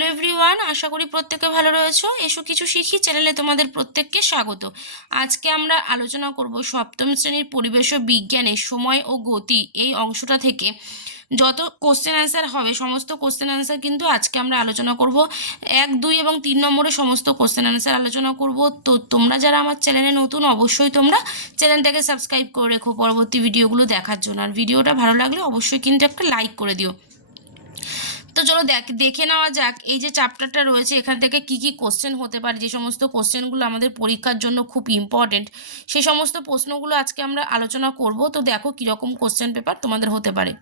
Hello everyone, আশা করি প্রত্যেকে ভালো রয়েছো। এসো কিছু শিখি, চ্যানেলে তোমাদের প্রত্যেককে স্বাগত। আজকে আমরা আলোচনা করব সপ্তম শ্রেণির পরিবেশ ও বিজ্ঞানের সময় ও গতি এই অংশটা থেকে। যত কোশ্চেন অ্যান্সার হবে, সমস্ত কোশ্চেন অ্যান্সার কিন্তু আজকে আমরা আলোচনা করব। এক, দুই এবং তিন নম্বরে সমস্ত কোশ্চেন অ্যান্সার আলোচনা করব। তো তোমরা যারা আমার চ্যানেলে নতুন, অবশ্যই তোমরা চ্যানেলটাকে সাবস্ক্রাইব করে রেখো। পরবর্তী ভিডিওগুলো দেখার জন্য। আর ভিডিওটা ভালো লাগলে অবশ্যই কিন্তু একটা লাইক করে দিও। তো চলো দেখ, দেখে নেওয়া যাক এই যে চ্যাপ্টারটা রয়েছে, এখান থেকে কি কি কোশ্চেন হতে পারে, যে সমস্ত কোশ্চেনগুলো আমাদের পরীক্ষার জন্য খুব ইম্পর্টেন্ট সে সমস্ত প্রশ্নগুলো আজকে আমরা আলোচনা করব। তো দেখো কীরকম কোশ্চেন পেপার তোমাদের হতে পারে।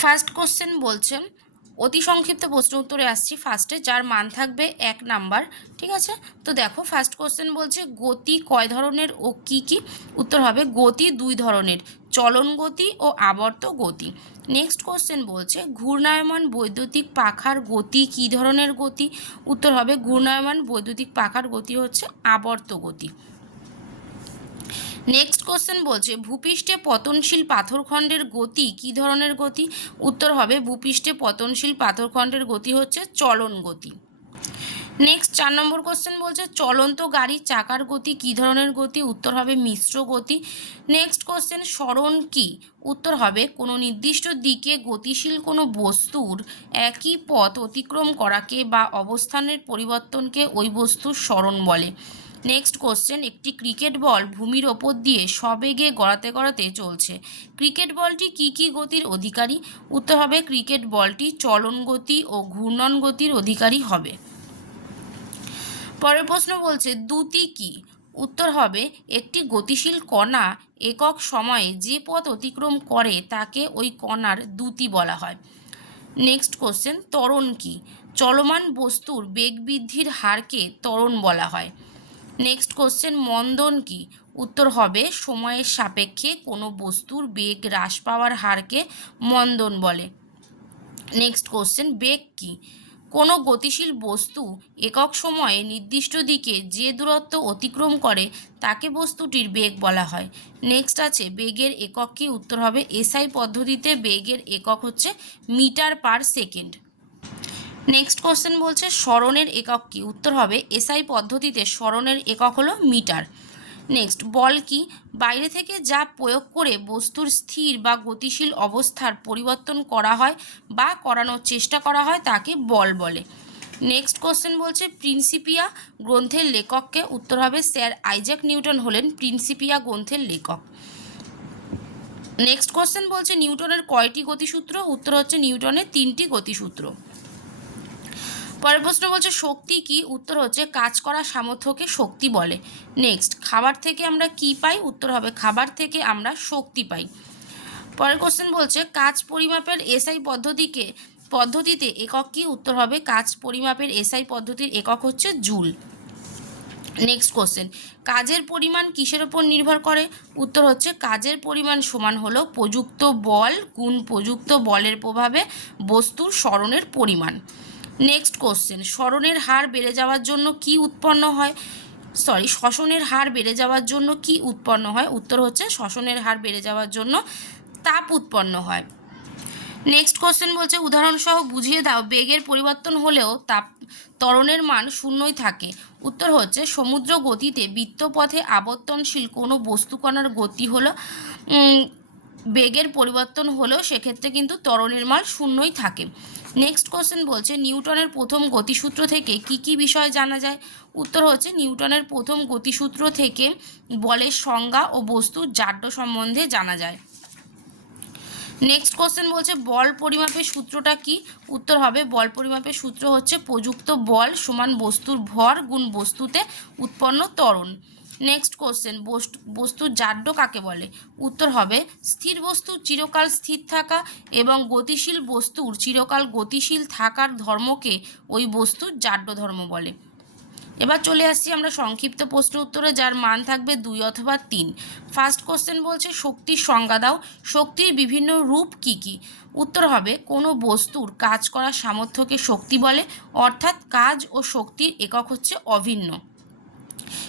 ফার্স্ট কোশ্চেন বলছে অতি সংক্ষিপ্ত প্রশ্ন উত্তরে আসছি ফার্স্টে যার মান থাকবে এক নাম্বার, ঠিক আছে? তো দেখো ফার্স্ট কোশ্চেন বলছে, গতি কয় ধরনের ও কি কি? উত্তর হবে, গতি দুই ধরনের, চলন গতি ও আবর্ত গতি। নেক্সট কোশ্চেন বলছে, ঘূর্ণায়মান বৈদ্যুতিক পাখার গতি কী ধরনের গতি? উত্তর হবে, ঘূর্ণায়মান বৈদ্যুতিক পাখার গতি হচ্ছে আবর্ত গতি। নেক্সট কোশ্চেন বলছে, ভূপৃষ্ঠে পতনশীল পাথরখণ্ডের গতি কী ধরনের গতি? উত্তর হবে, ভূপৃষ্ঠে পতনশীল পাথরখণ্ডের গতি হচ্ছে চলন গতি। নেক্সট চার নম্বর কোশ্চেন বলছে, চলন্ত গাড়ির চাকার গতি কী ধরনের গতি? উত্তর হবে, মিশ্র গতি। নেক্সট কোশ্চেন স্মরণ কি? উত্তর হবে, কোনো নির্দিষ্ট দিকে গতিশীল কোনো বস্তুর একই পথ অতিক্রম করাকে বা অবস্থানের পরিবর্তনকে ওই বস্তুর স্মরণ বলে। নেক্সট কোশ্চেন একটি ক্রিকেট বল ভূমির ওপর দিয়ে সবেগে গড়াতে গড়াতে চলছে। ক্রিকেট বলটি কি কি গতির অধিকারী? উত্তর হবে ক্রিকেট বলটি চলন গতি ও ঘূর্ণন গতির অধিকারী হবে। পরের প্রশ্ন বলছে দুতি কি? উত্তর হবে, একটি গতিশীল কণা একক সময়ে যে পথ অতিক্রম করে তাকে ওই কণার দুতি বলা হয়। নেক্সট কোশ্চেন ত্বরণ কি? চলমান বস্তুর বেগ বৃদ্ধির হারকে ত্বরণ বলা হয়। নেক্সট কোশ্চেন মন্দন কি? উত্তর হবে, সময়ের সাপেক্ষে কোনো বস্তুর বেগ হ্রাস পাওয়ার হারকে মন্দন বলে। নেক্সট কোশ্চেন বেগ কি? কোনো গতিশীল বস্তু একক সময়ে নির্দিষ্ট দিকে যে দূরত্ব অতিক্রম করে, তাকে বস্তুটির বেগ বলা হয়। নেক্সট আছে, বেগের একক কি? উত্তর হবে, এসআই পদ্ধতিতে বেগের একক হচ্ছে metre per second. Next question বলছে স্মরণের একক কি? উত্তর হবে, এসআই পদ্ধতিতে স্মরণের একক হলো মিটার। নেক্সট বল কি? বাইরে থেকে যা প্রয়োগ করে বস্তুর স্থির বা গতিশীল অবস্থার পরিবর্তন করা হয় বা করানোর চেষ্টা করা হয়, তাকে বল বলে। নেক্সট কোশ্চেন বলছে, প্রিন্সিপিয়া গ্রন্থের লেখককে উত্তর হবে, স্যার আইজাক নিউটন হলেন প্রিন্সিপিয়া গ্রন্থের লেখক। নেক্সট কোশ্চেন বলছে, নিউটনের কয়টি গতিসূত্র? উত্তর হচ্ছে নিউটনের তিনটি গতিসূত্র। পরের প্রশ্ন বলছে, শক্তি কি? উত্তর হচ্ছে, কাজ করা সামর্থ্যকে শক্তি বলে। নেক্সট খাবার থেকে আমরা কি পাই? উত্তর হবে, খাবার থেকে আমরা শক্তি পাই। পরের কোশ্চেন বলছে, কাজ পরিমাপের এসআই পদ্ধতিকে, পদ্ধতিতে একক কি? উত্তর হবে, কাজ পরিমাপের এসআই পদ্ধতির একক হচ্ছে জুল। নেক্সট কোশ্চেন কাজের পরিমাণ কিসের ওপর নির্ভর করে? উত্তর হচ্ছে, কাজের পরিমাণ সমান হলো প্রযুক্ত বল গুণ প্রযুক্ত বলের প্রভাবে বস্তুর স্মরণের পরিমাণ। নেক্সট কোশ্চেন স্মরণের হার বেড়ে যাওয়ার জন্য কি উৎপন্ন হয়? সরি শ্বসনের হার বেড়ে যাওয়ার জন্য কি উৎপন্ন হয়? উত্তর হচ্ছে শ্বসনের হার বেড়ে যাওয়ার জন্য তাপ উৎপন্ন হয়। নেক্সট কোশ্চেন বলছে, উদাহরণসহ বুঝিয়ে দাও, বেগের পরিবর্তন হলেও তাপ, ত্বরণের মান শূন্যই থাকে। উত্তর হচ্ছে, সমুদ্র গতিতে বৃত্তপথে আবর্তনশীল কোনো বস্তুকণার গতি হলো বেগের পরিবর্তন হলেও সেক্ষেত্রে কিন্তু ত্বরণের মান শূন্যই থাকে। নেক্সট কোশ্চেন বলছে, নিউটনের প্রথম গতিসূত্র থেকে কি কি বিষয় জানা যায়? উত্তর হচ্ছে, নিউটনের প্রথম গতিসূত্র থেকে বলের সংজ্ঞা ও বস্তুর জাড্য সম্বন্ধে জানা যায়। নেক্সট কোশ্চেন বলছে, বল পরিমাপের সূত্রটা কি? উত্তর হবে, বল পরিমাপের সূত্র হচ্ছে প্রযুক্ত বল সমান বস্তুর ভর গুণ বস্তুতে উৎপন্ন ত্বরণ। নেক্সট কোশ্চেন বস্তুর জাড্য কাকে বলে? উত্তর হবে, স্থির বস্তু চিরকাল স্থির থাকা এবং গতিশীল বস্তুর চিরকাল গতিশীল থাকার ধর্মকে ওই বস্তুর জাড্য ধর্ম বলে। এবার চলে আসছি আমরা সংক্ষিপ্ত প্রশ্ন উত্তরে, যার মান থাকবে দুই অথবা তিন। ফার্স্ট কোশ্চেন বলছে, শক্তির সংজ্ঞা দাও, শক্তির বিভিন্ন রূপ কি কি? উত্তর হবে, কোনো বস্তুর কাজ করার সামর্থ্যকে শক্তি বলে, অর্থাৎ কাজ ও শক্তির একক হচ্ছে অভিন্ন।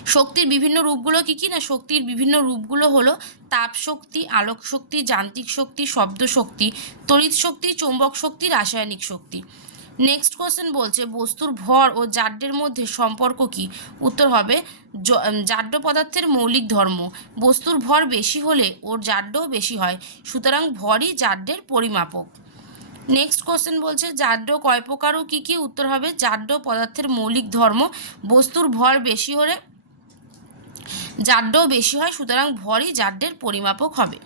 শক্তির বিভিন্ন রূপগুলো কী কী? না, শক্তির বিভিন্ন রূপগুলো হলো তাপ শক্তি আলোক শক্তি যান্ত্রিক শক্তি শব্দ শক্তি তড়িৎ শক্তি, চৌম্বক শক্তি, রাসায়নিক শক্তি। নেক্সট কোশ্চেন বলছে, বস্তুর ভর ও জাড্যের মধ্যে সম্পর্ক কি? উত্তর হবে জাড্য পদার্থের মৌলিক ধর্ম। বস্তুর ভর বেশি হলে ওর জাড্যও বেশি হয়। সুতরাং ভরই জাড্যের পরিমাপক। নেক্সট কোশ্চেন বলছে, জাড্য কয় প্রকার ও কী কী? উত্তর হবে, জাড্য পদার্থের মৌলিক ধর্ম। বস্তুর ভর বেশি হলে জাড্যও বেশি হয়, সুতরাং ভরই জাড্যের পরিমাপক হবে।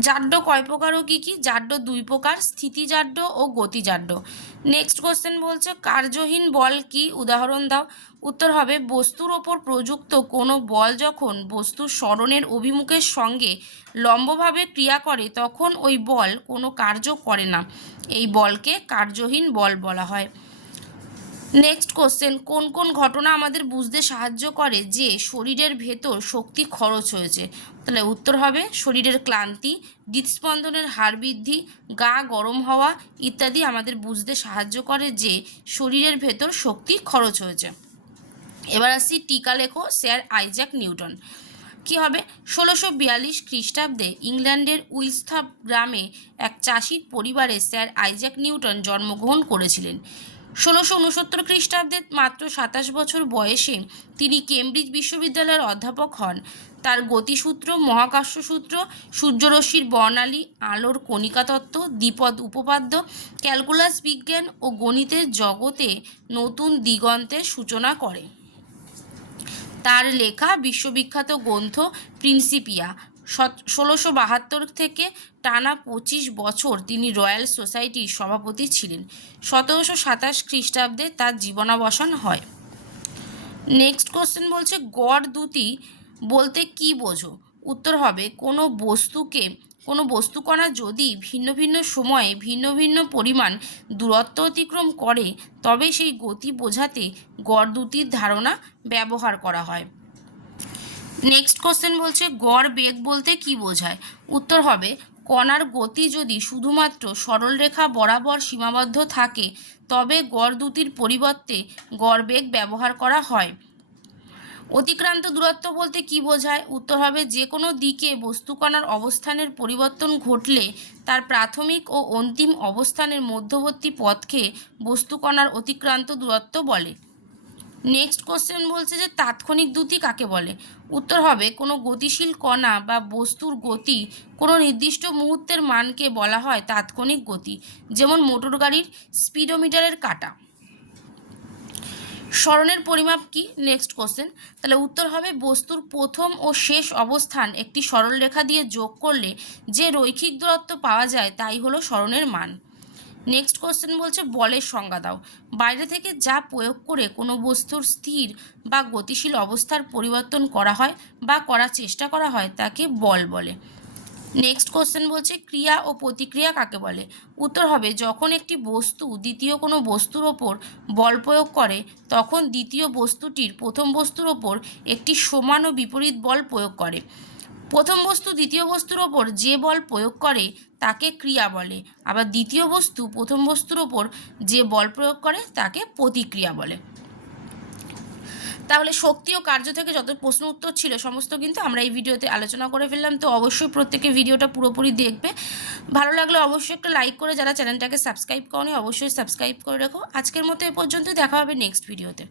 জাড্য কয় প্রকার ও কী কী? জাড্য দুই প্রকার স্থিতিজাড্য ও গতিজাড্য নেক্সট কোশ্চেন বলছে, কার্যহীন বল কি? উদাহরণ দাও। উত্তর হবে, বস্তুর ওপর প্রযুক্ত কোনো বল যখন বস্তুর স্মরণের অভিমুখের সঙ্গে লম্বভাবে ক্রিয়া করে, তখন ওই বল কোনো কার্য করে না। এই বলকে কার্যহীন বল বলা হয়। নেক্সট কোশ্চেন কোন কোন ঘটনা আমাদের বুঝতে সাহায্য করে যে শরীরের ভেতর শক্তি খরচ হয়েছে? তাহলে উত্তর হবে শরীরের ক্লান্তি, হৃদস্পন্দনের হার বৃদ্ধি, গা গরম হওয়া ইত্যাদি আমাদের বুঝতে সাহায্য করে যে শরীরের ভেতর শক্তি খরচ হয়েছে। এবার আসি টিকা লেখো স্যার আইজ্যাক নিউটন। কি হবে? ষোলোশো বিয়াল্লিশ খ্রিস্টাব্দে ইংল্যান্ডের উইলস্থাপ গ্রামে এক চাষির পরিবারে স্যার আইজ্যাক নিউটন জন্মগ্রহণ করেছিলেন। ষোলোশো উনসত্তর খ্রিস্টাব্দে মাত্র সাতাশ বছর বয়সে তিনি কেমব্রিজ বিশ্ববিদ্যালয়ের অধ্যাপক হন। তার গতিসূত্র মহাকাশসূত্র সূর্যরশ্মির বর্ণালী, আলোর কণিকা তত্ত্ব দ্বিপদ উপপাদ্য, ক্যালকুলাস বিজ্ঞান ও গণিতের জগতে নতুন দিগন্তের সূচনা করে। তার লেখা বিশ্ববিখ্যাত গ্রন্থ প্রিন্সিপিয়া ষোলোশো বাহাত্তর থেকে টানা পঁচিশ বছর তিনি রয়্যাল সোসাইটির সভাপতি ছিলেন। সতেরোশো সাতাশ খ্রিস্টাব্দে তার জীবনাবসান হয়। নেক্সট কোশ্চেন বলছে, গড় দুটি বলতে কি বোঝো? উত্তর হবে, কোনো বস্তুকে, কোনো বস্তুকণা যদি ভিন্ন ভিন্ন সময়ে ভিন্ন ভিন্ন পরিমাণ দূরত্ব অতিক্রম করে, তবে সেই গতি বোঝাতে গড় দুটির ধারণা ব্যবহার করা হয়। নেক্সট কোশ্চেন বলছে, গড় বেগ বলতে কি বোঝায়? উত্তর হবে, কণার গতি যদি শুধুমাত্র সরলরেখা বরাবর সীমাবদ্ধ থাকে, তবে গড় দুটির পরিবর্তে গড় বেগ ব্যবহার করা হয়। অতিক্রান্ত দূরত্ব বলতে কি বোঝায়? উত্তর হবে যে কোনো দিকে বস্তুকণার অবস্থানের পরিবর্তন ঘটলে তার প্রাথমিক ও অন্তিম অবস্থানের মধ্যবর্তী পথকে বস্তুকণার অতিক্রান্ত দূরত্ব বলে। নেক্সট কোশ্চেন বলছে যে তাৎক্ষণিক দ্যুতি কাকে বলে? উত্তর হবে, কোনো গতিশীল কণা বা বস্তুর গতি কোনো নির্দিষ্ট মুহূর্তের মানকে বলা হয় তাৎক্ষণিক গতি, যেমন মোটর গাড়ির স্পিডোমিটারের কাটা। স্মরণের পরিমাপ কি? নেক্সট কোশ্চেন তাহলে উত্তর হবে, বস্তুর প্রথম ও শেষ অবস্থান একটি সরলরেখা দিয়ে যোগ করলে যে রৈখিক দূরত্ব পাওয়া যায় তাই হলো স্মরণের মান। নেক্সট কোশ্চেন বলছে, বলের সংজ্ঞা দাও। বাইরে থেকে যা প্রয়োগ করে কোনো বস্তুর স্থির বা গতিশীল অবস্থার পরিবর্তন করা হয় বা করার চেষ্টা করা হয়, তাকে বল বলে। নেক্সট কোশ্চেন বলছে, ক্রিয়া ও প্রতিক্রিয়া কাকে বলে? উত্তর হবে, যখন একটি বস্তু দ্বিতীয় কোনো বস্তুর ওপর বল প্রয়োগ করে, তখন দ্বিতীয় বস্তুটির প্রথম বস্তুর ওপর একটি সমান ও বিপরীত বল প্রয়োগ করে। প্রথম বস্তু দ্বিতীয় বস্তুর ওপর যে বল প্রয়োগ করে তাকে ক্রিয়া বলে। আবার দ্বিতীয় বস্তু, প্রথম বস্তুর ওপর যে বল প্রয়োগ করে, তাকে প্রতিক্রিয়া বলে। তাহলে শক্তি ও কার্য থেকে যত প্রশ্ন উত্তর ছিল, সমস্ত কিন্তু আমরা এই ভিডিওতে আলোচনা করে ফেললাম। তো অবশ্যই প্রত্যেকে ভিডিওটা পুরোপুরি দেখবে। ভালো লাগলে অবশ্যই একটা লাইক করে যারা চ্যানেলটাকে সাবস্ক্রাইব করনি, অবশ্যই সাবস্ক্রাইব করে রাখো। আজকের মতো এ পর্যন্ত দেখা হবে নেক্সট ভিডিওতে